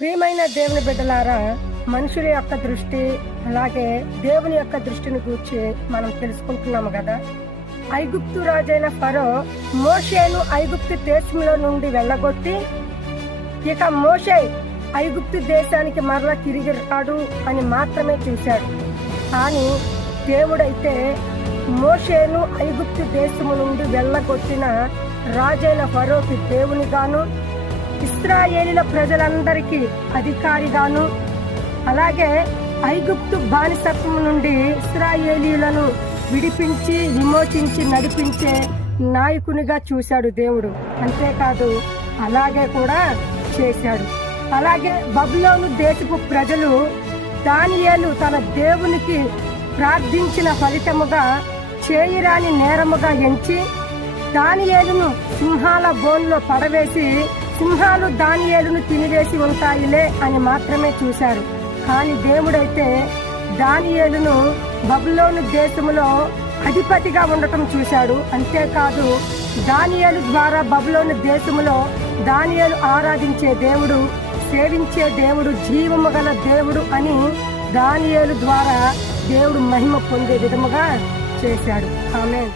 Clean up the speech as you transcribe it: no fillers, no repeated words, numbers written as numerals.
ప్రియమైన దేవుని బిడ్డలారా, మనుషుల యొక్క దృష్టి అలాగే దేవుని యొక్క దృష్టిని గూర్చి మనం తెలుసుకుంటున్నాము కదా. ఐగుప్తు రాజైన ఫరో మోషేను ఐగుప్తు దేశంలో నుండి వెళ్ళగొట్టి ఇక మోషే ఐగుప్తు దేశానికి మరలా తిరిగి రాడు అని మాత్రమే చూశాడు. కానీ దేవుడైతే మోషేను ఐగుప్తు దేశము నుండి వెళ్ళగొట్టిన రాజైన ఫరోకి దేవునిగాను, ఇశ్రాయేలీల ప్రజలందరికీ అధికారిగాను, అలాగే ఐగుప్తు బానిసత్వం నుండి ఇశ్రాయేలీలను విడిపించి విమోచించి నడిపించే నాయకునిగా చూశాడు దేవుడు. అంతేకాదు అలాగే కూడా చేశాడు. అలాగే బబులోను దేశపు ప్రజలు దానియేలు తన దేవునికి ప్రార్థించిన ఫలితముగా చేయరాని నేరముగా ఎంచి దానియేలును సింహాల బోన్లో పడవేసి సింహాలు దానియేలును తినివేసి ఉంటాయిలే అని మాత్రమే చూశారు. కానీ దేవుడైతే దానియేలును బబులోను దేశములో అధిపతిగా ఉండటం చూశాడు. అంతేకాదు దానియేలు ద్వారా బబులోను దేశములో దానియేలు ఆరాధించే దేవుడు, సేవించే దేవుడు, జీవము గల దేవుడు అని దానియేలు ద్వారా దేవుడు మహిమ పొందే విధముగా చేశాడు. ఆమేన్.